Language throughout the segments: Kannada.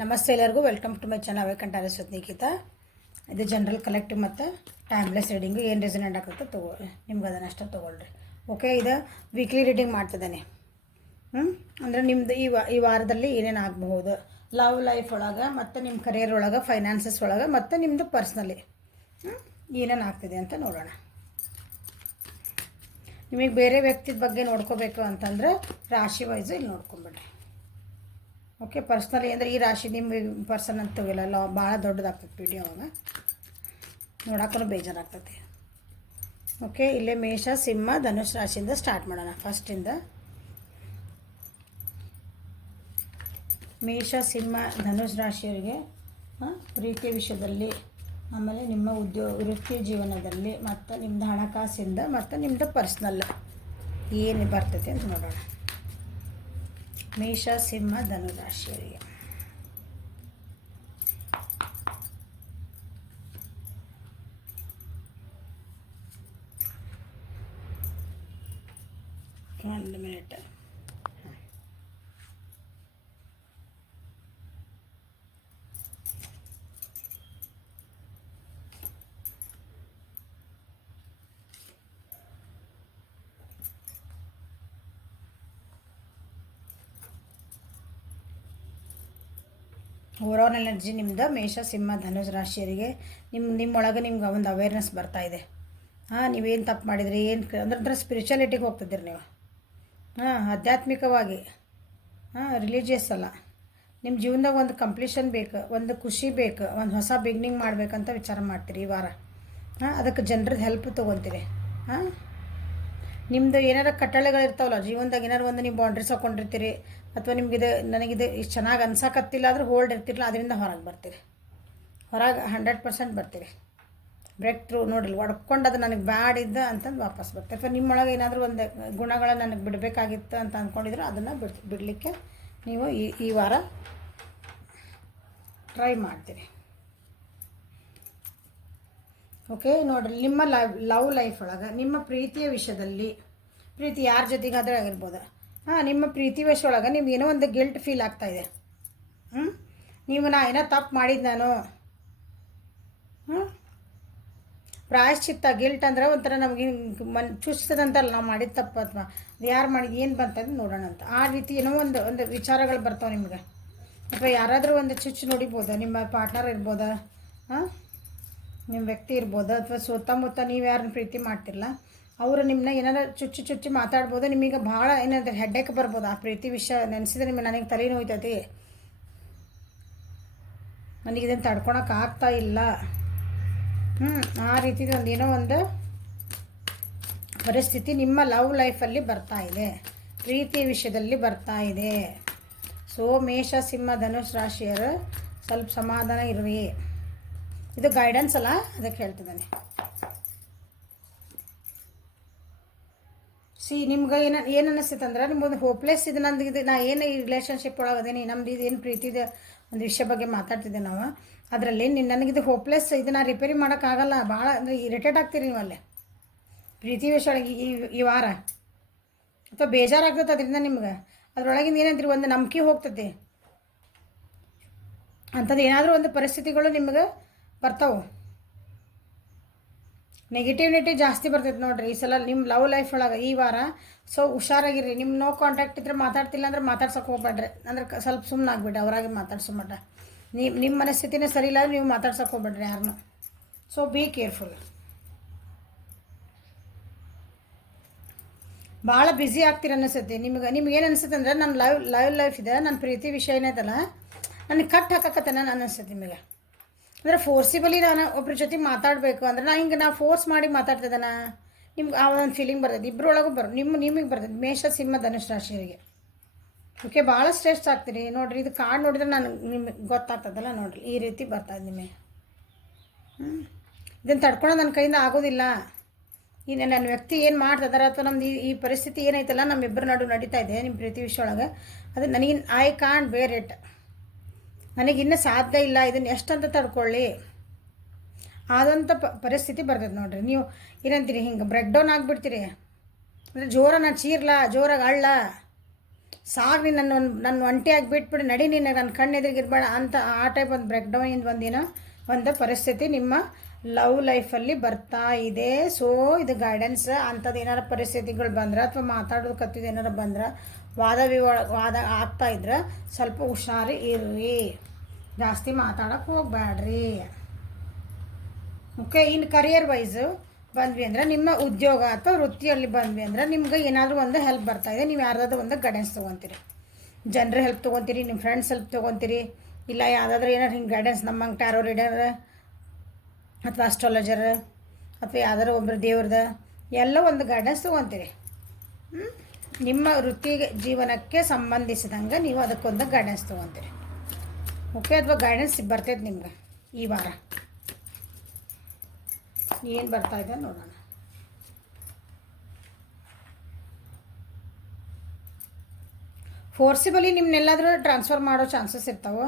ನಮಸ್ತೆ ಎಲ್ಲರಿಗೂ ವೆಲ್ಕಮ್ ಟು ಮೈ ಚಾನಲ್ ಅವೇಕಂಟ್ ಅರಸ್ವತ್ ನಿಖಿತಾ. ಇದು ಜನರಲ್ ಕಲೆಕ್ಟಿವ್ ಮತ್ತು ಟೈಮ್ಲೆಸ್ ರೀಡಿಂಗು ಏನು ರೆಸನೆಂಟ್ ಆಗ್ತದೆ ತೊಗೊಳ್ರಿ, ನಿಮ್ಗೆ ಅದನ್ನು ಅಷ್ಟೇ ತೊಗೊಳ್ರಿ. ಓಕೆ, ಇದು ವೀಕ್ಲಿ ರೀಡಿಂಗ್ ಮಾಡ್ತಿದ್ದಾನೆ. ಅಂದರೆ ನಿಮ್ಮದು ಈ ವಾರದಲ್ಲಿ ಏನೇನು ಆಗಬಹುದು, ಲವ್ ಲೈಫ್ ಒಳಗೆ ಮತ್ತು ನಿಮ್ಮ ಕರಿಯರ್ ಒಳಗೆ, ಫೈನಾನ್ಸಸ್ ಒಳಗೆ ಮತ್ತು ನಿಮ್ಮದು ಪರ್ಸ್ನಲಿ ಏನೇನು ಆಗ್ತಿದೆ ಅಂತ ನೋಡೋಣ. ನಿಮಗೆ ಬೇರೆ ವ್ಯಕ್ತಿದ ಬಗ್ಗೆ ನೋಡ್ಕೋಬೇಕು ಅಂತಂದರೆ ರಾಶಿ ವೈಸು ಇಲ್ಲಿ ನೋಡ್ಕೊಂಬಿಡ್ರಿ. ಓಕೆ, ಪರ್ಸ್ನಲಿ ಅಂದರೆ ಈ ರಾಶಿ ನಿಮ್ಮ ಪರ್ಸನ್ ಅಂತ ತಗೋಲ್ಲ, ಭಾಳ ದೊಡ್ಡದಾಗ್ತದೆ ವಿಡಿಯೋ ಅವಾಗ ನೋಡೋಕ್ಕೂ ಬೇಜಾರಾಗ್ತದೆ. ಓಕೆ, ಇಲ್ಲೇ ಮೇಷ, ಸಿಂಹ, ಧನುಷ್ ರಾಶಿಯಿಂದ ಸ್ಟಾರ್ಟ್ ಮಾಡೋಣ. ಫಸ್ಟಿಂದ ಮೇಷ, ಸಿಂಹ, ಧನುಷ್ ರಾಶಿಯವರಿಗೆ ಪ್ರೀತಿ ವಿಷಯದಲ್ಲಿ, ಆಮೇಲೆ ನಿಮ್ಮ ವೃತ್ತಿ ಜೀವನದಲ್ಲಿ ಮತ್ತು ನಿಮ್ಮದು ಹಣಕಾಸಿಂದ ಮತ್ತು ನಿಮ್ಮದು ಪರ್ಸ್ನಲ್ ಏನು ಬರ್ತೈತೆ ಅಂತ ನೋಡೋಣ. ಮೇಷ, ಸಿಂಹ, ಧನು ರಾಶಿಯವರಿಗೆ ಒಂದು ಮಿನಿಟ್. ಓವರಾಲ್ ಎನರ್ಜಿ ನಿಮ್ಮದು ಮೇಷ, ಸಿಂಹ, ಧನುಷ್ ರಾಶಿಯವರಿಗೆ ನಿಮ್ಮೊಳಗೆ ನಿಮ್ಗೆ ಒಂದು ಅವೇರ್ನೆಸ್ ಬರ್ತಾಯಿದೆ. ನೀವೇನು ತಪ್ಪು ಮಾಡಿದ್ರಿ, ಏನು ಅಂದ್ರೆ ಸ್ಪಿರಿಚುಯಾಲಿಟಿಗೆ ಹೋಗ್ತಿದ್ದೀರಿ ನೀವು. ಆಧ್ಯಾತ್ಮಿಕವಾಗಿ, ರಿಲಿಜಿಯಸ್ ಅಲ್ಲ. ನಿಮ್ಮ ಜೀವನದಾಗ ಒಂದು ಕಂಪ್ಲೀಷನ್ ಬೇಕು, ಒಂದು ಖುಷಿ ಬೇಕು, ಒಂದು ಹೊಸ ಬಿಗ್ನಿಂಗ್ ಮಾಡಬೇಕಂತ ವಿಚಾರ ಮಾಡ್ತೀರಿ ಈ ವಾರ. ಅದಕ್ಕೆ ಜನರದ್ದು ಹೆಲ್ಪ್ ತೊಗೊತೀರಿ. ನಿಮ್ಮದು ಏನಾರ ಕಟ್ಟಳೆಗಳಿರ್ತಾವಲ್ಲ ಜೀವನದಾಗ, ಏನಾರು ಒಂದು ನೀವು ಬೌಂಡ್ರೀಸ್ ಹಾಕ್ಕೊಂಡಿರ್ತೀರಿ, ಅಥವಾ ನಿಮಗಿದೆ ನನಗಿದೆ ಇಷ್ಟು ಚೆನ್ನಾಗಿ ಅನ್ಸಕತ್ತಿಲ್ಲ ಆದರೂ ಹೋಲ್ಡ್ ಇರ್ತಿರಲ್ಲ, ಅದರಿಂದ ಹೊರಗೆ ಬರ್ತೀರಿ. ಹೊರಗೆ 100% ಬರ್ತೀರಿ. ಬ್ರೇಕ್ ಥ್ರೂ ನೋಡಿರಿ, ಒಡ್ಕೊಂಡು ಅದು ನನಗೆ ಬ್ಯಾಡ್ ಇದ್ದ ಅಂತಂದು ವಾಪಸ್ ಬರ್ತೀರಿ. ಅಥವಾ ನಿಮ್ಮೊಳಗೆ ಏನಾದರೂ ಒಂದು ಗುಣಗಳು ನನಗೆ ಬಿಡಬೇಕಾಗಿತ್ತು ಅಂತ ಅಂದ್ಕೊಂಡಿದ್ರೆ ಅದನ್ನು ಬಿಡಲಿಕ್ಕೆ ನೀವು ಈ ವಾರ ಟ್ರೈ ಮಾಡ್ತೀರಿ. ಓಕೆ, ನೋಡಿರಿ, ನಿಮ್ಮ ಲವ್ ಲೈಫ್ ಒಳಗೆ, ನಿಮ್ಮ ಪ್ರೀತಿಯ ವಿಷಯದಲ್ಲಿ, ಪ್ರೀತಿ ಯಾರ ಜೊತೆಗಾದರೂ ಆಗಿರ್ಬೋದು, ನಿಮ್ಮ ಪ್ರೀತಿ ವಿಷಯ ಒಳಗೆ ನಿಮ್ಗೆ ಏನೋ ಒಂದು ಗಿಲ್ಟ್ ಫೀಲ್ ಆಗ್ತಾಯಿದೆ. ನಾ ಏನೋ ತಪ್ಪು ಮಾಡಿದ್ದು ನಾನು, ಪ್ರಾಯಶ್ಚಿತ್ತ. ಗಿಲ್ಟ್ ಅಂದ್ರೆ ಒಂಥರ ನಮಗೆ ಚುಚ್ತದಂತಲ್ಲ, ನಾವು ಮಾಡಿದ ತಪ್ಪು ಅಥವಾ ಅದು ಯಾರು ಮಾಡಿದ್ದು ಏನು ಬಂತಂದು ನೋಡೋಣ ಅಂತ. ಆ ರೀತಿ ಏನೋ ಒಂದು ವಿಚಾರಗಳು ಬರ್ತಾವೆ ನಿಮಗೆ. ಅಥವಾ ಯಾರಾದರೂ ಒಂದು ಚುಚ್ಚು ನೋಡಿಬೋದು, ನಿಮ್ಮ ಪಾರ್ಟ್ನರ್ ಇರ್ಬೋದು, ನಿಮ್ಮ ವ್ಯಕ್ತಿ ಇರ್ಬೋದು, ಅಥವಾ ಸುತ್ತಮುತ್ತ ನೀವು ಯಾರನ್ನ ಪ್ರೀತಿ ಮಾಡ್ತಿರಲ್ಲ ಅವರು ನಿಮ್ಮನ್ನ ಏನಾರ ಚುಚ್ಚಿ ಮಾತಾಡ್ಬೋದು. ನಿಮಗೆ ಭಾಳ ಏನಾದರೂ ಹೆಡ್ಡೇಕ್ ಬರ್ಬೋದು. ಆ ಪ್ರೀತಿ ವಿಷಯ ನೆನೆಸಿದ್ರೆ ನನಗೆ ತಲೆ ನೋಯ್ತೈತಿ, ನನಗಿದನ್ನು ತಡ್ಕೊಳಕ್ಕೆ ಆಗ್ತಾ ಇಲ್ಲ, ಆ ರೀತಿದು ಏನೋ ಒಂದು ಪರಿಸ್ಥಿತಿ ನಿಮ್ಮ ಲವ್ ಲೈಫಲ್ಲಿ ಬರ್ತಾ ಇದೆ, ಪ್ರೀತಿಯ ವಿಷಯದಲ್ಲಿ ಬರ್ತಾ ಇದೆ. ಸೊ ಮೇಷ, ಸಿಂಹ, ಧನುಷ್ ರಾಶಿಯರು ಸ್ವಲ್ಪ ಸಮಾಧಾನ ಇರ್ರಿ. ಇದು ಗೈಡೆನ್ಸ್ ಅಲ್ಲ, ಅದಕ್ಕೆ ಹೇಳ್ತಿದ್ದಾನೆ. ನಿಮ್ಗೆ ಏನು ಅನ್ನಿಸ್ತೈತೆ ಅಂದ್ರೆ, ನಿಮ್ಗೊಂದು ಹೋಪ್ಲೆಸ್ ಇದು. ನಾ ಏನು ಈ ರಿಲೇಷನ್ಶಿಪ್ ಒಳಗೆ ಅದೇನಿ, ನಮ್ದು ಇದು ಏನು ಪ್ರೀತಿದ ಒಂದು ವಿಷಯ ಬಗ್ಗೆ ಮಾತಾಡ್ತಿದ್ದೆ ನಾವು. ಅದರಲ್ಲಿ ನನಗಿದು ಹೋಪ್ಲೆಸ್, ಇದನ್ನು ರಿಪೇರಿ ಮಾಡೋಕ್ಕಾಗಲ್ಲ, ಭಾಳ ಅಂದರೆ ಇರಿಟೇಟ್ ಆಗ್ತೀರಿ ನೀವು ಅಲ್ಲೇ ಪ್ರೀತಿ ವಿಷಯ ಒಳಗೆ ಈ ವಾರ. ಅಥವಾ ಬೇಜಾರಾಗ್ತದೆ ಅದರಿಂದ ನಿಮ್ಗೆ. ಅದರೊಳಗಿಂದ ಏನಂತೀರಿ, ಒಂದು ನಂಬಿಕೆ ಹೋಗ್ತದೆ. ಅಂಥದ್ದು ಏನಾದರೂ ಒಂದು ಪರಿಸ್ಥಿತಿಗಳು ನಿಮ್ಗೆ ಬರ್ತಾವೆ. ನೆಗೆಟಿವಿಟಿ ಜಾಸ್ತಿ ಬರ್ತೈತೆ ನೋಡಿರಿ ಈ ಸಲ ನಿಮ್ಮ ಲವ್ ಲೈಫ್ ಒಳಗೆ ಈ ವಾರ. ಸೊ ಹುಷಾರಾಗಿರ್ರಿ. ನಿಮ್ಮ ನೋ ಕಾಂಟ್ಯಾಕ್ಟ್ ಇದ್ದರೆ ಮಾತಾಡ್ತಿಲ್ಲ ಅಂದ್ರೆ ಮಾತಾಡ್ಸೋಕೆ ಹೋಗ್ಬೇಡ್ರಿ. ಅಂದ್ರೆ ಸ್ವಲ್ಪ ಸುಮ್ಮನೆ ಆಗ್ಬಿಡ್ರಿ, ಅವರಾಗಿ ಮಾತಾಡ್ಸೋ ಮಟ್ಟ. ನಿಮ್ಮ ಮನಸ್ಥಿತಿನೇ ಸರಿ ಇಲ್ಲ ಅಂದ್ರೆ ನೀವು ಮಾತಾಡ್ಸೋಕೆ ಹೋಗ್ಬೇಡ್ರಿ ಯಾರನ್ನೂ. So be careful. ಭಾಳ ಬ್ಯುಸಿ ಆಗ್ತೀರ ಅನಿಸುತ್ತೆ ನಿಮ್ಗೆ ಏನು ಅನಿಸುತ್ತೆ ಅಂದರೆ, ನನ್ನ ಲವ್ ಲೈಫ್ ಇದೆ, ನನ್ನ ಪ್ರೀತಿ ವಿಷಯ ಏನೈತಲ್ಲ ನನಗೆ ಕಟ್ ಹಾಕಕತ್ತೆ ನಾನು ಅನಿಸುತ್ತೆ ನಿಮಗೆ. ಅಂದರೆ ಫೋರ್ಸಿಬಲಿ ನಾನು ಒಬ್ರ ಜೊತೆ ಮಾತಾಡಬೇಕು ಅಂದರೆ ನಾ ಫೋರ್ಸ್ ಮಾಡಿ ಮಾತಾಡ್ತಿದ್ದಾನ, ನಿಮ್ಗೆ ಆ ಒಂದು ಫೀಲಿಂಗ್ ಬರ್ತದೆ. ಇಬ್ಬರೊಳಗೂ ನಿಮಗೆ ಬರ್ತದೆ. ಮೇಷ, ಸಿಂಹ, ಧನುಷ್ ರಾಶಿಯವರಿಗೆ. ಓಕೆ, ಭಾಳ ಸ್ಟ್ರೆಸ್ ಆಗ್ತೀರಿ ನೋಡಿರಿ. ಇದು ಕಾರ್ಡ್ ನೋಡಿದ್ರೆ ನಿಮಗೆ ಗೊತ್ತಾಗ್ತದಲ್ಲ ನೋಡಿರಿ, ಈ ರೀತಿ ಬರ್ತದೆ ನಿಮಗೆ. ಇದನ್ನು ತಡ್ಕೊಳ್ಳೋದು ನನ್ನ ಕೈಯಿಂದ ಆಗೋದಿಲ್ಲ. ಇನ್ನು ನನ್ನ ವ್ಯಕ್ತಿ ಏನು ಮಾಡ್ತಿದ್ದಾರೆ, ಅಥವಾ ನಮ್ದು ಈ ಪರಿಸ್ಥಿತಿ ಏನೈತಲ್ಲ ನಮ್ಮಿಬ್ಬರ ನಡು ನಡೀತಾ ಇದೆ ನಿಮ್ಮ ಪ್ರೀತಿ ವಿಷಯ ಒಳಗೆ, ಅದು ನನಗೆ ಐ ಕಾಂಟ್ ಬೇರ್ ಇಟ್, ನನಗಿನ್ನೂ ಸಾಧ್ಯ ಇಲ್ಲ, ಇದನ್ನು ಎಷ್ಟಂತ ತಡ್ಕೊಳ್ಳಿ ಆದಂಥ ಪರಿಸ್ಥಿತಿ ಬರ್ತದೆ ನೋಡಿರಿ. ನೀವು ಏನಂತೀರಿ, ಹಿಂಗೆ ಬ್ರೇಕ್ ಡೌನ್ ಆಗಿಬಿಡ್ತೀರಿ. ಅಂದರೆ ಜೋರಾಗಿ ನಾನು ಚೀರ್ಲ, ಜೋರಾಗಿ ಅಳ್ಳ, ಸಾಕು ನೀನು ನನ್ನ ಒಂಟಿಯಾಗಿ ಬಿಟ್ಬಿಟ್ಟು ನಡಿ ನೀನು ನನ್ನ ಕಣ್ಣು ಎದುರಿಗಿರ್ಬೇಡ ಅಂತ ಆ ಟೈಪ್ ಒಂದು ಬ್ರೇಕ್ ಡೌನ್ ಒಂದು ಪರಿಸ್ಥಿತಿ ನಿಮ್ಮ ಲವ್ ಲೈಫಲ್ಲಿ ಬರ್ತಾ ಇದೆ. ಸೊ ಇದು ಗೈಡೆನ್ಸ್. ಅಂಥದ್ದು ಏನಾರು ಪರಿಸ್ಥಿತಿಗಳು ಬಂದ್ರೆ ಅಥವಾ ಮಾತಾಡೋದು ಕತ್ತಿದ್ದು ಏನಾರು ಬಂದ್ರೆ ವಾದ ಆಗ್ತಾ ಇದ್ರೆ ಸ್ವಲ್ಪ ಹುಷಾರು ಇರ್ರಿ, ಜಾಸ್ತಿ ಮಾತಾಡೋಕ್ಕೆ ಹೋಗಬೇಡ್ರಿ. ಓಕೆ. ಇನ್ನು ಕರಿಯರ್ ವೈಸು ಬಂದ್ವಿ ಅಂದರೆ ನಿಮ್ಮ ಉದ್ಯೋಗ ಅಥವಾ ವೃತ್ತಿಯಲ್ಲಿ ಬಂದ್ವಿ ಅಂದರೆ ನಿಮ್ಗೆ ಏನಾದರೂ ಒಂದು ಹೆಲ್ಪ್ ಬರ್ತಾಯಿದೆ. ನೀವು ಯಾರ್ದಾದ್ರೂ ಒಂದು ಗೈಡೆನ್ಸ್ ತೊಗೊತೀರಿ, ಜನರ ಹೆಲ್ಪ್ ತೊಗೊತೀರಿ, ನಿಮ್ಮ ಫ್ರೆಂಡ್ಸ್ ಹೆಲ್ಪ್ ತೊಗೊತೀರಿ, ಇಲ್ಲ ಯಾವುದಾದ್ರೂ ಏನಾರು ಹಿಂಗೆ ಗೈಡೆನ್ಸ್ ನಮ್ಮಂಗೆ ಟ್ಯಾರೋ ರೀಡರ್ ಅಥವಾ ಅಸ್ಟ್ರಾಲಜರ್ ಅಥವಾ ಯಾವ್ದಾದ್ರು ಒಬ್ಬರು ದೇವ್ರದ ಎಲ್ಲ ಒಂದು ಗೈಡೆನ್ಸ್ ತೊಗೊತೀರಿ. ನಿಮ್ಮ ವೃತ್ತಿ ಜೀವನಕ್ಕೆ ಸಂಬಂಧಿಸಿದಂಗೆ ನೀವು ಅದಕ್ಕೊಂದು ಗೈಡೆನ್ಸ್ ತೊಗೊತೀರಿ. ಓಕೆ. ಅಥವಾ ಗೈಡೆನ್ಸ್ ಬರ್ತೈತೆ ನಿಮ್ಗೆ ಈ ವಾರ. ಏನು ಬರ್ತಾಯಿದೆ ನೋಡೋಣ. ಫೋರ್ಸಿಬಲಿ ನಿಮ್ಮನ್ನೆಲ್ಲಾದರೂ ಟ್ರಾನ್ಸ್ಫರ್ ಮಾಡೋ ಚಾನ್ಸಸ್ ಇರ್ತಾವೆ.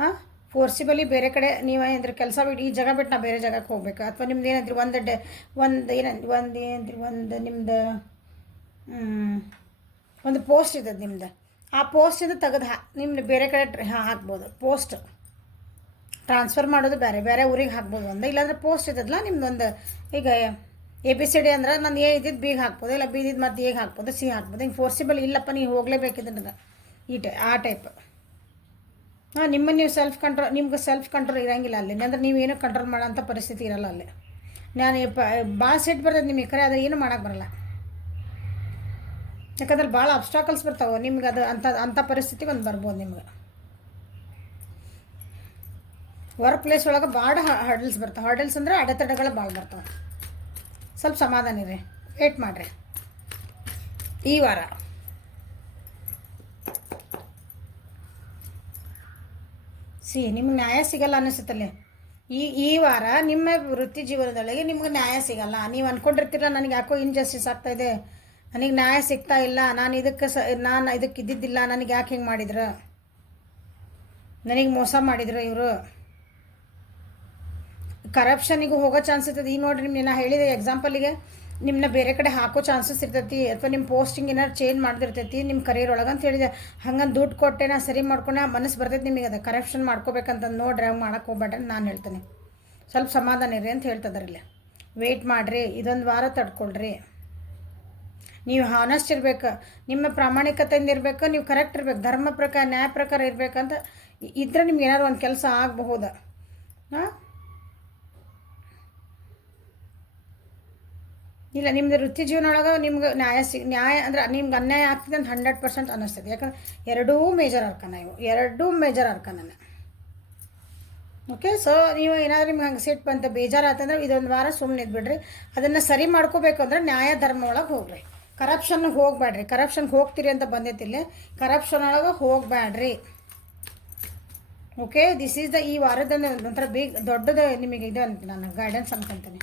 ಹಾಂ, ಫೋರ್ಸಿಬಲಿ ಬೇರೆ ಕಡೆ ನೀವು ಏನಂದ್ರೆ ಕೆಲಸ ಬಿಟ್ಟು ಈ ಜಾಗ ಬಿಟ್ಟು ನಾ ಬೇರೆ ಜಾಗಕ್ಕೆ ಹೋಗ್ಬೇಕು, ಅಥವಾ ನಿಮ್ದು ಏನಂದ್ರಿ ಒಂದು ನಿಮ್ದು ಒಂದು ಪೋಸ್ಟ್ ಇದ್ದದ್ದು ನಿಮ್ದು, ಆ ಪೋಸ್ಟಿಂದ ತೆಗೆದು ನಿಮ್ಮನ್ನ ಬೇರೆ ಕಡೆ ಹಾಕ್ಬೋದು. ಪೋಸ್ಟ್ ಟ್ರಾನ್ಸ್ಫರ್ ಮಾಡೋದು ಬೇರೆ ಊರಿಗೆ ಹಾಕ್ಬೋದು. ಇಲ್ಲಾಂದ್ರೆ ಪೋಸ್ಟ್ ಇದ್ದದಲ್ಲ ನಿಮ್ದೊಂದು, ಈಗ ABCD ಅಂದ್ರೆ ನಾನು ಎ ಇದ್ದಿದ್ದು ಬಿಗೆ ಹಾಕ್ಬೋದು, ಇಲ್ಲ ಬಿ ಇದ್ದಿದ್ದು ಮತ್ತು ಎಗೆ ಹಾಕ್ಬೋದು, ಸಿ ಹಾಕ್ಬೋದು. ಹಿಂಗೆ ಫೋರ್ಸಿಬಲ್ ಇಲ್ಲಪ್ಪ ನೀವು ಹೋಗಲೇಬೇಕಿದ್ರೆ ಆ ಟೈಪ್. ಹಾಂ, ನೀವು ನಿಮ್ಗೆ ಸೆಲ್ಫ್ ಕಂಟ್ರೋಲ್ ಇರೋಂಗಿಲ್ಲ ಅಲ್ಲಿ. ಅಂದರೆ ನೀವೇನು ಕಂಟ್ರೋಲ್ ಮಾಡೋಂಥ ಪರಿಸ್ಥಿತಿ ಇರೋಲ್ಲ ಅಲ್ಲಿ. ನಾನು ಭಾಳ ಸಿಟ್ಟು ಬರ್ತದೆ ನಿಮಗೆ, ಖರೆ ಅದು ಏನೂ ಮಾಡೋಕ್ಕೆ ಬರೋಲ್ಲ. ಯಾಕಂದ್ರೆ ಭಾಳ ಅಬ್ಸ್ಟಾಕಲ್ಸ್ ಬರ್ತಾವೆ ನಿಮ್ಗೆ. ಅದು ಅಂಥ ಪರಿಸ್ಥಿತಿ ಒಂದು ಬರ್ಬೋದು ನಿಮ್ಗೆ. ವರ್ಕ್ ಪ್ಲೇಸ್ ಒಳಗೆ ಭಾಳ ಹರ್ಡಲ್ಸ್ ಬರ್ತಾವೆ. ಹರ್ಡಲ್ಸ್ ಅಂದರೆ ಅಡೆತಡೆಗಳು ಭಾಳ ಬರ್ತಾವೆ. ಸ್ವಲ್ಪ ಸಮಾಧಾನ ಇರಿ, ವೇಟ್ ಮಾಡಿರಿ ಈ ವಾರ. ನಿಮ್ಗೆ ನ್ಯಾಯ ಸಿಗಲ್ಲ ಅನ್ನಿಸುತ್ತಲ್ಲೇ ಈ ವಾರ. ನಿಮ್ಮ ವೃತ್ತಿ ಜೀವನದೊಳಗೆ ನಿಮ್ಗೆ ನ್ಯಾಯ ಸಿಗಲ್ಲ. ನೀವು ಅಂದ್ಕೊಂಡಿರ್ತೀರ ನನಗೆ ಯಾಕೋ ಇನ್ಜಸ್ಟಿಸ್ ಆಗ್ತಾಯಿದೆ, ನನಗೆ ನ್ಯಾಯ ಸಿಗ್ತಾ ಇಲ್ಲ, ನಾನು ಇದಕ್ಕೆ ಇದ್ದಿದ್ದಿಲ್ಲ, ನನಗೆ ಯಾಕೆ ಹಿಂಗೆ ಮಾಡಿದ್ರು, ನನಗೆ ಮೋಸ ಮಾಡಿದ್ರು ಇವರು. ಕರಪ್ಷನಿಗೆ ಹೋಗೋ ಚಾನ್ಸ್ ಇರ್ತದೆ. ಈಗ ನೋಡಿರಿ, ನಿಮ್ಮನ್ನ ಹೇಳಿದೆ ಎಕ್ಸಾಂಪಲಿಗೆ, ನಿಮ್ಮನ್ನ ಬೇರೆ ಕಡೆ ಹಾಕೋ ಚಾನ್ಸಸ್ ಇರ್ತೈತಿ, ಅಥವಾ ನಿಮ್ಮ ಪೋಸ್ಟಿಂಗ್ ಏನಾರು ಚೇಂಜ್ ಮಾಡ್ದಿರ್ತೈತಿ ನಿಮ್ಮ ಕರಿಯರ್ ಒಳಗೆ ಅಂತ ಹೇಳಿದೆ. ಹಂಗಂದು ದುಡ್ಡು ಕೊಟ್ಟೆ ನಾ ಸರಿ ಮಾಡ್ಕೊಂಡು ಮನಸ್ಸು ಬರ್ತೈತಿ ನಿಮಗೆ. ಅದು ಕರಪ್ಷನ್ ಮಾಡ್ಕೋಬೇಕಂತ ನೋಡ್ರಿ, ಹಂಗೆ ಮಾಡೋಕ್ಕೆ ಹೋಗ್ಬೇಡ್ರಿ ನಾನು ಹೇಳ್ತೇನೆ. ಸ್ವಲ್ಪ ಸಮಾಧಾನ ಇರಿ ಅಂತ ಹೇಳ್ತದ್ರಲ್ಲಿ. ವೆಯ್ಟ್ ಮಾಡಿರಿ, ಇದೊಂದು ವಾರ ತಡ್ಕೊಳ್ರಿ. ನೀವು ಹಾನೆಸ್ಟ್ ಇರಬೇಕು, ನಿಮ್ಮ ಪ್ರಾಮಾಣಿಕತೆಯಿಂದ ಇರಬೇಕು, ನೀವು ಕರೆಕ್ಟ್ ಇರಬೇಕು, ಧರ್ಮ ಪ್ರಕಾರ ನ್ಯಾಯ ಪ್ರಕಾರ ಇರಬೇಕಂತ ಇದ್ರೆ ನಿಮ್ಗೆ ಏನಾದ್ರು ಒಂದು ಕೆಲಸ ಆಗಬಹುದು. ಹಾಂ, ಇಲ್ಲ ನಿಮ್ಮದು ವೃತ್ತಿ ಜೀವನ ಒಳಗೆ ನಿಮ್ಗೆ ನ್ಯಾಯ ಅಂದ್ರೆ ನಿಮ್ಗೆ ಅನ್ಯಾಯ ಆಗ್ತಿದೆ ಅಂತ 100% ಅನ್ನಿಸ್ತದೆ. ಯಾಕಂದ್ರೆ ಎರಡೂ ಮೇಜರ್ ಅರ್ಕನ. ಓಕೆ. ಸೊ ನೀವು ಏನಾದರೂ ನಿಮ್ಗೆ ಹಂಗೆ ಸಿಟ್ಟು ಬಂತು, ಬೇಜಾರಾತಂದ್ರೆ ಇದೊಂದು ವಾರ ಸುಮ್ಮನೆ ಇದ್ಬಿಡ್ರಿ. ಅದನ್ನು ಸರಿ ಮಾಡ್ಕೋಬೇಕು ಅಂದ್ರೆ ನ್ಯಾಯ ಧರ್ಮ ಒಳಗೆ ಹೋಗ್ರಿ, ಕರಪ್ಷನ್ಗೆ ಹೋಗಬೇಡ್ರಿ. ಕರಪ್ಷನ್ಗೆ ಹೋಗ್ತೀರಿ ಅಂತ ಬಂದೈತಿಲ್ಲ, ಕರಪ್ಷನ್ ಒಳಗೆ ಹೋಗಬೇಡ್ರಿ. ಓಕೆ. ದಿಸ್ ಈಸ್ ಈ ವಾರದ ಒಂಥರ ದೊಡ್ಡದು ನಿಮಗೆ ಇದು ಅಂತ ನಾನು ಗೈಡೆನ್ಸ್ ಅನ್ಕೊಂತೀನಿ.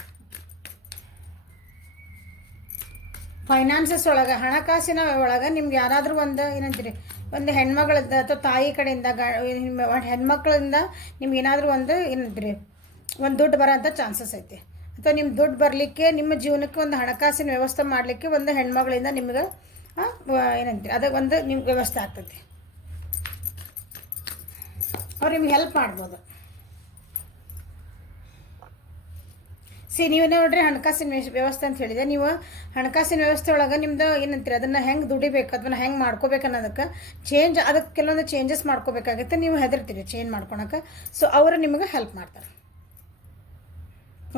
ಫೈನಾನ್ಸಸ್ ಒಳಗೆ, ಹಣಕಾಸಿನ ಒಳಗೆ ನಿಮ್ಗೆ ಯಾರಾದರೂ ಒಂದು ಏನಂತೀರಿ, ಒಂದು ಹೆಣ್ಮಗಳದ್ದು ಅಥವಾ ತಾಯಿ ಕಡೆಯಿಂದ ಹೆಣ್ಮಕ್ಳಿಂದ ನಿಮ್ಗೆ ಏನಾದರೂ ಒಂದು ಏನಂತೀರಿ, ಒಂದು ದುಡ್ಡು ಬರೋಂಥ ಚಾನ್ಸಸ್ ಐತಿ. ಅಥವಾ ನಿಮ್ಮ ದುಡ್ಡು ಬರಲಿಕ್ಕೆ, ನಿಮ್ಮ ಜೀವನಕ್ಕೆ ಒಂದು ಹಣಕಾಸಿನ ವ್ಯವಸ್ಥೆ ಮಾಡಲಿಕ್ಕೆ ಒಂದು ಹೆಣ್ಮಗಳಿಂದ ನಿಮ್ಗೆ ಏನಂತೀರಿ ಅದು ಒಂದು ನಿಮ್ಗೆ ವ್ಯವಸ್ಥೆ ಆಗ್ತೈತಿ. ಅವ್ರು ನಿಮ್ಗೆ ಹೆಲ್ಪ್ ಮಾಡ್ಬೋದು. ನೀವು ನೋಡ್ರಿ, ಹಣಕಾಸಿನ ವ್ಯವಸ್ಥೆ ಅಂತ ಹೇಳಿದೆ. ನೀವು ಹಣಕಾಸಿನ ವ್ಯವಸ್ಥೆ ಒಳಗೆ ನಿಮ್ದು ಏನಂತೀರಿ, ಅದನ್ನು ಹೆಂಗೆ ದುಡಿಬೇಕು, ಅದನ್ನು ಹೆಂಗೆ ಮಾಡ್ಕೋಬೇಕು ಅನ್ನೋದಕ್ಕೆ ಅದಕ್ಕೆ ಕೆಲವೊಂದು ಚೇಂಜಸ್ ಮಾಡ್ಕೋಬೇಕಾಗುತ್ತೆ. ನೀವು ಹೆದರ್ತೀರಿ ಚೇಂಜ್ ಮಾಡ್ಕೊಳಕ್ಕೆ. ಸೊ ಅವರು ನಿಮಗೆ ಹೆಲ್ಪ್ ಮಾಡ್ತಾರೆ.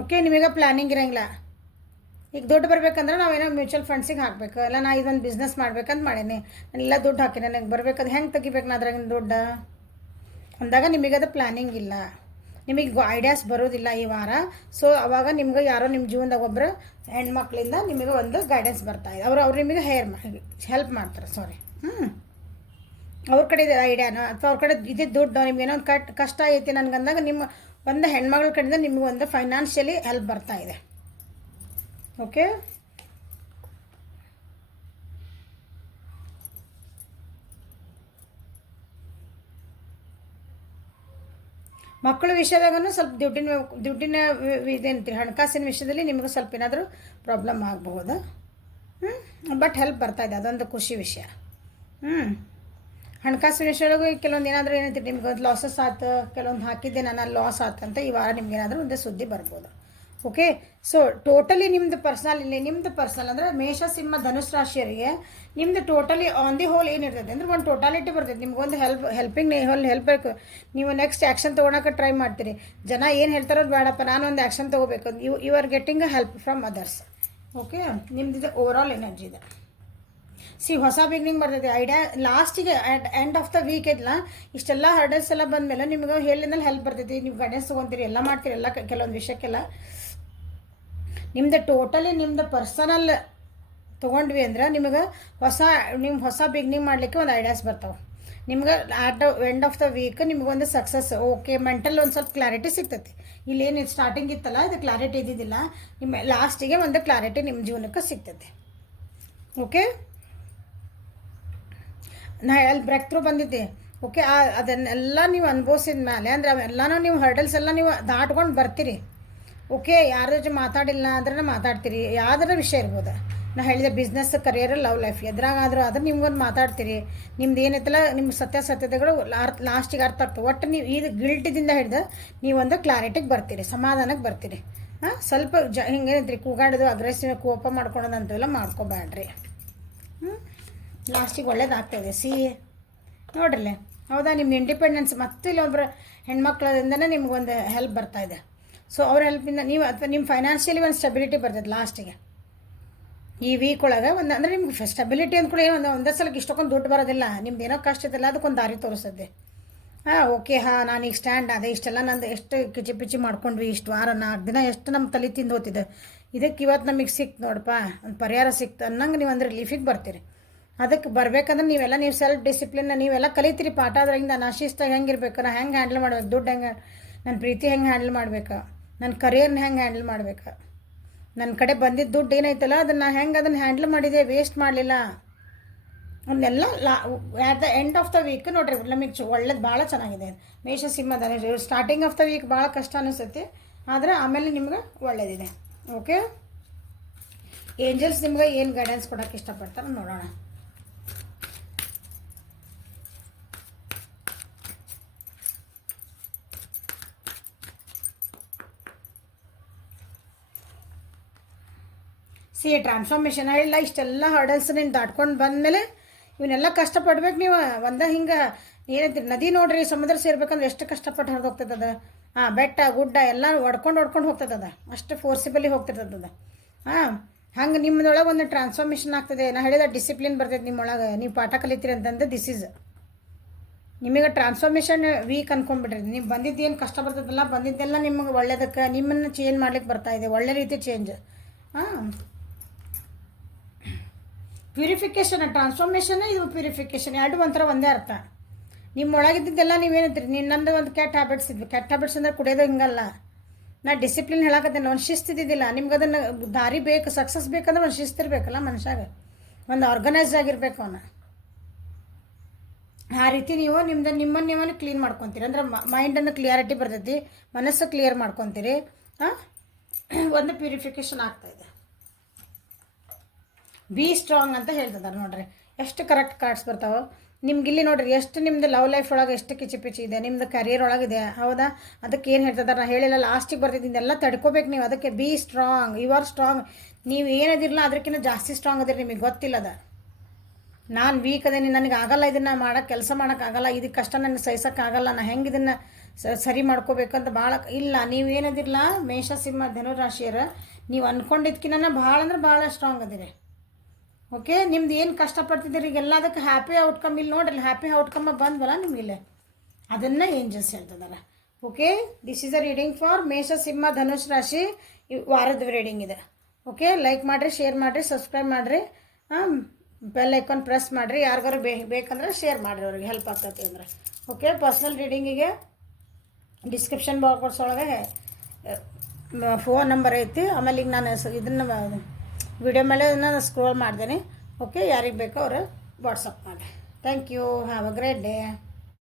ಓಕೆ. ನಿಮಗೆ ಪ್ಲ್ಯಾನಿಂಗ್ ಇರೋಂಗಿಲ್ಲ. ಈಗ ದುಡ್ಡು ಬರಬೇಕಂದ್ರೆ ನಾವೇನೋ ಮ್ಯೂಚುವಲ್ ಫಂಡ್ಸಿಗೆ ಹಾಕಬೇಕು, ಇಲ್ಲ ನಾ ಇದೊಂದು ಬಿಸ್ನೆಸ್ ಮಾಡ್ಬೇಕಂತ ಮಾಡೀನಿ, ನಾನೆಲ್ಲ ದುಡ್ಡು ಹಾಕಿ ನನಗೆ ಬರಬೇಕದು ಹೆಂಗೆ ತೆಗಿಬೇಕು ನಾ ಅದ್ರಾಗಿನ ದುಡ್ಡು ಅಂದಾಗ ನಿಮಗದು ಪ್ಲ್ಯಾನಿಂಗ್ ಇಲ್ಲ, ನಿಮಗೆ ಐಡಿಯಾಸ್ ಬರೋದಿಲ್ಲ ಈ ವಾರ. ಸೊ ಅವಾಗ ನಿಮ್ಗೆ ಯಾರೋ ನಿಮ್ಮ ಜೀವನದಾಗ ಒಬ್ಬರು ಹೆಣ್ಮಕ್ಳಿಂದ ನಿಮಗೆ ಒಂದು ಗೈಡೆನ್ಸ್ ಬರ್ತಾಯಿದೆ. ಅವ್ರು ನಿಮಗೆ ಹೆಲ್ಪ್ ಮಾಡ್ತಾರೆ. ಅವ್ರ ಕಡೆ ಇದೆ ಐಡಿಯಾನ, ಅಥವಾ ಅವ್ರ ಕಡೆ ಇದ್ದಿದ್ದು ದುಡ್ಡು ನಿಮ್ಗೇನೋ ಒಂದು ಕಷ್ಟ ಐತಿ ನನಗಂದಾಗ ನಿಮ್ಮ ಒಂದು ಹೆಣ್ಮಗಳ ಕಡೆಯಿಂದ ನಿಮಗೆ ಒಂದು ಫೈನಾನ್ಷಿಯಲಿ ಹೆಲ್ಪ್ ಬರ್ತಾಯಿದೆ. ಓಕೆ. ಮಕ್ಕಳ ವಿಷಯದಾಗೂ ಸ್ವಲ್ಪ ದುಡ್ಡಿನ ಇದೇಂತೀರಿ, ಹಣಕಾಸಿನ ವಿಷಯದಲ್ಲಿ ನಿಮಗೆ ಸ್ವಲ್ಪ ಏನಾದರೂ ಪ್ರಾಬ್ಲಮ್ ಆಗಬಹುದು. ಬಟ್ ಹೆಲ್ಪ್ ಬರ್ತಾಯಿದೆ, ಅದೊಂದು ಖುಷಿ ವಿಷಯ. ಹ್ಞೂ ಹಣಕಾಸಿನ ವಿಷಯೊಳಗೂ ಕೆಲವೊಂದು ಏನಾದರೂ ಏನಂತೀರಿ ನಿಮ್ಗೆ ಒಂದು ಲಾಸಸ್ ಆಯ್ತು, ಕೆಲವೊಂದು ಹಾಕಿದ್ದೆ ನಾನು ಲಾಸ್ ಆಯ್ತು ಅಂತ ಈ ವಾರ ನಿಮ್ಗೆ ಏನಾದರೂ ಒಂದು ಸುದ್ದಿ ಬರ್ಬೋದು. ಓಕೆ, ಸೊ ಟೋಟಲಿ ನಿಮ್ಮದು ಪರ್ಸನಲ್ ಅಂದರೆ ಮೇಷ ಸಿಂಹ ಧನುಷ್ ರಾಶಿಯರಿಗೆ ನಿಮ್ಮದು ಟೋಟಲಿ ಆನ್ ದಿ ಹೋಲ್ ಏನಿರ್ತೈತೆ ಅಂದರೆ ಒಂದು ಟೋಟಾಲಿಟಿ ಬರ್ತೈತೆ. ನಿಮ್ಗೊಂದು ಹೆಲ್ಪ್ ಬೇಕು. ನೀವು ನೆಕ್ಸ್ಟ್ ಆ್ಯಕ್ಷನ್ ತೊಗೊಳಕ್ಕೆ ಟ್ರೈ ಮಾಡ್ತೀರಿ. ಜನ ಏನು ಹೇಳ್ತಾರೋ ಬೇಡಪ್ಪ, ನಾನು ಒಂದು ಆ್ಯಕ್ಷನ್ ತೊಗೋಬೇಕು, you are getting a help from others. Okay, ನಿಮ್ದಿದೆ ಓವರಾಲ್ ಎನರ್ಜಿ ಇದೆ. ಹೊಸ ಬಿಗ್ನಿಂಗ್ ಬರ್ತೈತೆ. ಐಡಿಯಾ ಲಾಸ್ಟಿಗೆ ಎಂಡ್ ಆಫ್ ದ ವೀಕ್ ಇದ್ಲ ಇಷ್ಟೆಲ್ಲ ಹರ್ಡಲ್ಸ್ ಎಲ್ಲ ಬಂದಮೇಲೆ ನಿಮ್ಗೆ ಹೇಳಿದ್ಮೇಲೆ ಹೆಲ್ಪ್ ಬರ್ತೈತಿ. ನೀವು ಗೈಡೆನ್ಸ್ ತೊಗೊತೀರಿ, ಎಲ್ಲ ಮಾಡ್ತೀರಿ, ಎಲ್ಲ ಕೆಲವೊಂದು ವಿಷಯಕ್ಕೆಲ್ಲ ನಿಮ್ದು ಟೋಟಲಿ ನಿಮ್ದು ಪರ್ಸನಲ್ ತೊಗೊಂಡ್ವಿ ಅಂದ್ರೆ ನಿಮಗೆ ಹೊಸ ಬಿಗ್ನಿಂಗ್ ಮಾಡಲಿಕ್ಕೆ ಒಂದು ಐಡಿಯಾಸ್ ಬರ್ತಾವೆ ನಿಮ್ಗೆ. ಎಂಡ್ ಆಫ್ ದ ವೀಕ್ ನಿಮಗೊಂದು ಸಕ್ಸಸ್. ಓಕೆ, ಮೆಂಟಲ್ ಒಂದು ಸ್ವಲ್ಪ ಕ್ಲಾರಿಟಿ ಸಿಗ್ತೈತಿ. ಇಲ್ಲೇನು ಸ್ಟಾರ್ಟಿಂಗ್ ಇತ್ತಲ್ಲ, ಇದು ಕ್ಲಾರಿಟಿ ಇದ್ದಿದ್ದಿಲ್ಲ, ನಿಮ್ಮ ಲಾಸ್ಟಿಗೆ ಒಂದು ಕ್ಲಾರಿಟಿ ನಿಮ್ಮ ಜೀವನಕ್ಕೆ ಸಿಗ್ತೈತಿ. ಓಕೆ, ನಾ ಅಲ್ಲಿ ಬ್ರೇಕ್ ಥ್ರೂ ಬಂದಿದ್ದೆ. ಓಕೆ, ಅದನ್ನೆಲ್ಲ ನೀವು ಅನುಭವಿಸಿದ ಮೇಲೆ ಅಂದರೆ ಅವೆಲ್ಲನೂ ನೀವು ಹರ್ಡಲ್ಸ್ ಎಲ್ಲ ನೀವು ದಾಟ್ಕೊಂಡು ಬರ್ತೀರಿ. ಓಕೆ, ಯಾರ ಜೊತೆ ಮಾತಾಡಿಲ್ಲ ಅಂದ್ರೆ ಮಾತಾಡ್ತೀರಿ, ಯಾವ್ದಾರ ವಿಷಯ ಇರ್ಬೋದು. ನಾ ಹೇಳಿದೆ ಬಿಸ್ನೆಸ್, ಕರಿಯರ್, ಲವ್ ಲೈಫ್ ಎದ್ರಾಗಾದರೂ ಆದ್ರೆ ನಿಮ್ಗೊಂದು ಮಾತಾಡ್ತೀರಿ. ನಿಮ್ದು ಏನೈತಲ್ಲ ನಿಮ್ಮ ಸತ್ಯತೆಗಳು ಲಾಸ್ಟಿಗೆ ಅರ್ಥ ಆಗ್ತವೆ. ಒಟ್ಟು ನೀವು ಇದು ಗಿಲ್ಟಿದಿಂದ ಹಿಡಿದು ನೀವೊಂದು ಕ್ಲಾರಿಟಿಗೆ ಬರ್ತೀರಿ, ಸಮಾಧಾನಕ್ಕೆ ಬರ್ತೀರಿ. ಸ್ವಲ್ಪ ಹಿಂಗೇನೈತ್ರಿ ಕೂಗಾಡೋದು, ಅಗ್ರೆಸಿವ್ ಕೋಪ ಮಾಡ್ಕೊಳೋದು ಅಂತೆಲ್ಲ ಮಾಡ್ಕೋಬೇಡ್ರಿ. ಲಾಸ್ಟಿಗೆ ಒಳ್ಳೇದಾಗ್ತಾಯಿದೆ. ನೋಡ್ರಲ್ಲೇ, ಹೌದಾ, ನಿಮ್ಮ ಇಂಡಿಪೆಂಡೆನ್ಸ್ ಮತ್ತು ಇಲ್ಲೊಬ್ಬರು ಹೆಣ್ಮಕ್ಳಿಂದನೇ ನಿಮ್ಗೊಂದು ಹೆಲ್ಪ್ ಬರ್ತಾಯಿದೆ. ಸೊ ಅವ್ರ ಹೆಲ್ಪಿಂದ ನೀವು ಅಥವಾ ನಿಮ್ಮ ಫೈನಾನ್ಷಿಯಲಿ ಒಂದು ಸ್ಟೆಬಿಲಿಟಿ ಬರ್ತದೆ ಲಾಸ್ಟಿಗೆ ಈ ವೀಕ್ ಒಳಗೆ. ಒಂದು ಅಂದರೆ ನಿಮ್ಗೆ ಸ್ಟೆಬಿಲಿಟಿ ಅಂದ್ಕೊಳ್ಳಿ, ಒಂದೇ ಸಲಕ್ಕೆ ಇಷ್ಟಕ್ಕೊಂದು ದುಡ್ಡು ಬರೋದಿಲ್ಲ. ನಿಮ್ದು ಏನೋ ಕಷ್ಟ ಇದೆಲ್ಲ ಅದಕ್ಕೊಂದು ದಾರಿ ತೋರಿಸ್ತದೆ. ಓಕೆ, ನಾನೀಗ ಸ್ಟ್ಯಾಂಡ್ ಅದೇ, ಇಷ್ಟೆಲ್ಲ ನಂದು ಎಷ್ಟು ಕಿಚಿ ಮಾಡ್ಕೊಂಡ್ವಿ, ಇಷ್ಟು ವಾರ 4 ದಿನ ಎಷ್ಟು ನಮ್ಮ ತಲೆ ತಿಂದು ಹೋಗ್ತಿದೆ, ಇದಕ್ಕೆ ಇವತ್ತು ನಮಗೆ ಸಿಕ್ತು ನೋಡಪ್ಪ, ಒಂದು ಪರಿಹಾರ ಸಿಕ್ತು ಅನ್ನಂಗೆ ನೀವು ಅಂದ್ರೆ ರಿಲೀಫಿಗೆ ಬರ್ತೀರಿ. ಅದಕ್ಕೆ ಬರಬೇಕಂದ್ರೆ ನೀವು ಸೆಲ್ಫ್ ಡಿಸಿಪ್ಲಿನ್ನ ನೀವೆಲ್ಲ ಕಲಿತೀರಿ ಪಾಠ. ಅದರಿಂದ ನಾಶಿಸ್ತಾಗ ಹೆಂಗಿರ್ಬೇಕು, ನಾನು ಹೆಂಗೆ ಹ್ಯಾಂಡಲ್ ಮಾಡ್ಬೇಕು, ದುಡ್ಡು ಹೆಂಗೆ, ನನ್ನ ಪ್ರೀತಿ ಹೆಂಗೆ ಹ್ಯಾಂಡಲ್ ಮಾಡ್ಬೇಕು, ನನ್ನ ಕರಿಯರ್ನ ಹೆಂಗೆ ಹ್ಯಾಂಡಲ್ ಮಾಡ್ಬೇಕು, ನನ್ನ ಕಡೆ ಬಂದಿದ್ದ ದುಡ್ಡು ಏನೈತಲ್ಲ ಅದನ್ನು ಅದನ್ನು ಹ್ಯಾಂಡಲ್ ಮಾಡಿದೆ, ವೇಸ್ಟ್ ಮಾಡಲಿಲ್ಲ ಅವನ್ನೆಲ್ಲ. At the end of the week ನೋಡ್ರಿ ನಮಗೆ ಒಳ್ಳೇದು ಭಾಳ ಚೆನ್ನಾಗಿದೆ. ಮೇಷ ಸಿಂಹದ ಸ್ಟಾರ್ಟಿಂಗ್ ಆಫ್ ದ ವೀಕ್ ಭಾಳ ಕಷ್ಟ ಅನಿಸುತ್ತೆ, ಆದರೆ ಆಮೇಲೆ ನಿಮ್ಗೆ ಒಳ್ಳೇದಿದೆ. ಓಕೆ, ಏಂಜಲ್ಸ್ ನಿಮ್ಗೆ ಏನು ಗೈಡೆನ್ಸ್ ಕೊಡೋಕ್ಕೆ ಇಷ್ಟಪಡ್ತಾರೆ ನೋಡೋಣ. ಟ್ರಾನ್ಸ್ಫಾರ್ಮೇಷನ್ ಹೇಳಿಲ್ಲ, ಇಷ್ಟೆಲ್ಲ ಹರ್ಡಲ್ಸ್ ನೀನು ದಾಟ್ಕೊಂಡು ಬಂದಮೇಲೆ ಇವನ್ನೆಲ್ಲ ಕಷ್ಟಪಡ್ಬೇಕು ನೀವು. ಹಿಂಗೆ ಏನಂತೀರಿ, ನದಿ ನೋಡ್ರಿ, ಸಮುದ್ರ ಸೇರ್ಬೇಕಂದ್ರೆ ಎಷ್ಟು ಕಷ್ಟಪಟ್ಟು ಹರಿದು ಹೋಗ್ತೈತದ. ಬೆಟ್ಟ ಗುಡ್ಡ ಎಲ್ಲ ಹೊಡ್ಕೊಂಡು ಹೋಗ್ತದದ, ಅಷ್ಟು ಫೋರ್ಸಿಬಲಿ ಹೋಗ್ತಿರ್ತದ. ಹಂಗೆ ನಿಮ್ಮದೊಳಗೆ ಒಂದು ಟ್ರಾನ್ಸ್ಫಾರ್ಮೇಷನ್ ಆಗ್ತದೆ. ನಾನು ಹೇಳಿದ ಡಿಸಿಪ್ಲಿನ್ ಬರ್ತೈತೆ ನಿಮ್ಮೊಳಗೆ, ನೀವು ಪಾಠ ಕಲಿತೀರಿ ಅಂತಂದ್ರೆ ದಿಸ್ ಈಸ್ ನಿಮಗೆ ಟ್ರಾನ್ಸ್ಫಾರ್ಮೇಷನ್ ವೀಕ್ ಅನ್ಕೊಂಡ್ಬಿಡ್ರಿ. ನೀವು ಬಂದಿದ್ದೇನು ಕಷ್ಟ ಬರ್ತದಲ್ಲ, ಬಂದಿದ್ದೆಲ್ಲ ನಿಮಗೆ ಒಳ್ಳೇದಕ್ಕೆ, ನಿಮ್ಮನ್ನು ಚೇಂಜ್ ಮಾಡ್ಲಿಕ್ಕೆ ಬರ್ತಾಯಿದೆ, ಒಳ್ಳೆ ರೀತಿ ಚೇಂಜ್. ಪ್ಯೂರಿಫಿಕೇಷನ್, ಟ್ರಾನ್ಸ್ಫಾರ್ಮೇಷನ್, ಇದು ಪ್ಯೂರಿಫಿಕೇಷನ್, ಎರಡು ಒಂದೇ ಅರ್ಥ. ನಿಮ್ಮೊಳಗಿದ್ದೆಲ್ಲ ನೀವೇನಂತೀರಿ, ನಿನ್ನಂದು ಒಂದು ಕೆಟ್ಟ ಹ್ಯಾಬಿಟ್ಸ್ ಇದ್ವಿ. ಕೆಟ್ಟ ಹ್ಯಾಬಿಟ್ಸ್ ಅಂದ್ರೆ ಕುಡಿಯೋದು ಹಿಂಗಲ್ಲ. ನಾ ಡಿಸಿಪ್ಲಿನ್ ಹೇಳಕತ್ತೇನೆ, ಒಂದು ಶಿಸ್ತಿದ್ದಿದ್ದಿಲ್ಲ ನಿಮ್ಗೆ. ಅದನ್ನು ದಾರಿ ಬೇಕು, ಸಕ್ಸಸ್ ಬೇಕಂದ್ರೆ ಒಂದು ಶಿಸ್ತಿರ್ಬೇಕಲ್ಲ ಮನುಷ್ಯಾಗ, ಒಂದು ಆರ್ಗನೈಸ್ಡ್ ಆಗಿರ್ಬೇಕು ಅವನು. ಆ ರೀತಿ ನೀವು ನಿಮ್ಮನ್ನು ಕ್ಲೀನ್ ಮಾಡ್ಕೊತೀರಿ ಅಂದ್ರೆ ಮೈಂಡನ್ನು ಕ್ಲಿಯಾರಿಟಿ ಬರ್ತೈತಿ, ಮನಸ್ಸು ಕ್ಲಿಯರ್ ಮಾಡ್ಕೊತೀರಿ. ಒಂದು ಪ್ಯೂರಿಫಿಕೇಷನ್ ಆಗ್ತಾಯಿದೆ. ಬಿ ಸ್ಟ್ರಾಂಗ್ ಅಂತ ಹೇಳ್ತಿದ್ದಾರೆ ನೋಡ್ರಿ, ಎಷ್ಟು ಕರೆಕ್ಟ್ ಕಾರ್ಡ್ಸ್ ಬರ್ತಾವೆ ನಿಮ್ಗೆ ಇಲ್ಲಿ ನೋಡ್ರಿ. ಎಷ್ಟು ನಿಮ್ಮದು ಲವ್ ಲೈಫ್ ಒಳಗೆ ಎಷ್ಟು ಕಿಚಿಪಿಚಿ ಇದೆ, ನಿಮ್ಮದು ಕರಿಯರ್ ಒಳಗಿದೆ, ಹೌದಾ? ಅದಕ್ಕೆ ಏನು ಹೇಳ್ತಿದ್ದಾರೆ ನಾನು ಹೇಳಿಲ್ಲ, ಲಾಸ್ಟಿಗೆ ಬರ್ತಿದ್ದೀನಿ ಎಲ್ಲ ತಡ್ಕೋಬೇಕು ನೀವು. ಅದಕ್ಕೆ be strong, you are strong. ನೀವು ಏನದಿರಲ್ಲ ಅದಕ್ಕಿಂತ ಜಾಸ್ತಿ ಸ್ಟ್ರಾಂಗ್ ಅದಿರಿ, ನಿಮಗೆ ಗೊತ್ತಿಲ್ಲದ. ನಾನು ವೀಕ್ ಅದೇನಿ, ನನಗೆ ಆಗಲ್ಲ, ಇದನ್ನು ಮಾಡೋಕ್ಕೆ ಕೆಲಸ ಮಾಡೋಕ್ಕಾಗಲ್ಲ, ಇದಕ್ಕೆ ಕಷ್ಟ ನನಗೆ ಸಹಿಸೋಕ್ಕಾಗಲ್ಲ, ನಾನು ಹೆಂಗೆ ಇದನ್ನು ಸರಿ ಮಾಡ್ಕೋಬೇಕಂತ ಭಾಳ ಇಲ್ಲ. ನೀವೇನದಿರಲ್ಲ ಮೇಷ ಸಿಂಹ ಧನುರಾಶಿಯರ, ನೀವು ಅಂದ್ಕೊಂಡಿದ್ದಕ್ಕಿನ್ನ ಭಾಳ ಅಂದ್ರೆ ಭಾಳ ಸ್ಟ್ರಾಂಗ್ ಅದಿರಿ. ಓಕೆ, ನಿಮ್ದು ಏನು ಕಷ್ಟಪಡ್ತಿದ್ದೀರಿ ಈಗ ಎಲ್ಲದಕ್ಕೆ ಹ್ಯಾಪಿ ಔಟ್ಕಮ್ ಇಲ್ಲಿ ನೋಡ್ರಿ, ಹ್ಯಾಪಿ ಔಟ್ಕಮ್ ಬಂದ್ವಲ್ಲ ನಿಮಗಿಲ್ಲ, ಅದನ್ನು ಏಂಜಲ್ಸ್ ಹೇಳ್ತಿದ್ದಾರೆ. Okay, this is a reading for ಮೇಷ ಸಿಂಹ ಧನುಷ್ ರಾಶಿ. ವಾರದ ರೀಡಿಂಗ್ ಇದೆ. ಓಕೆ, ಲೈಕ್ ಮಾಡಿರಿ, ಶೇರ್ ಮಾಡಿರಿ, ಸಬ್ಸ್ಕ್ರೈಬ್ ಮಾಡಿರಿ, ಬೆಲ್ ಐಕಾನ್ ಪ್ರೆಸ್ ಮಾಡಿರಿ. ಯಾರಿಗಾರು ಬೇಕಂದ್ರೆ ಶೇರ್ ಮಾಡಿರಿ, ಅವ್ರಿಗೆ ಹೆಲ್ಪ್ ಆಗ್ತೈತಿ ಅಂದ್ರೆ. ಓಕೆ, ಪರ್ಸ್ನಲ್ ರೀಡಿಂಗಿಗೆ ಡಿಸ್ಕ್ರಿಪ್ಷನ್ ಬಾಕ್ಸ್ ಒಳಗೆ ಫೋನ್ ನಂಬರ್ ಐತಿ. ಆಮೇಲೆ ಈಗ ನಾನು ಇದನ್ನು ವಿಡಿಯೋ ಮೇಲೆ ನಾನು ಸ್ಕ್ರೋಲ್ ಮಾಡ್ದೇನೆ. ಓಕೆ, ಯಾರಿಗೆ ಬೇಕೋ ಅವರು ವಾಟ್ಸಪ್ ಮಾಡಿ. Thank you, have a great day.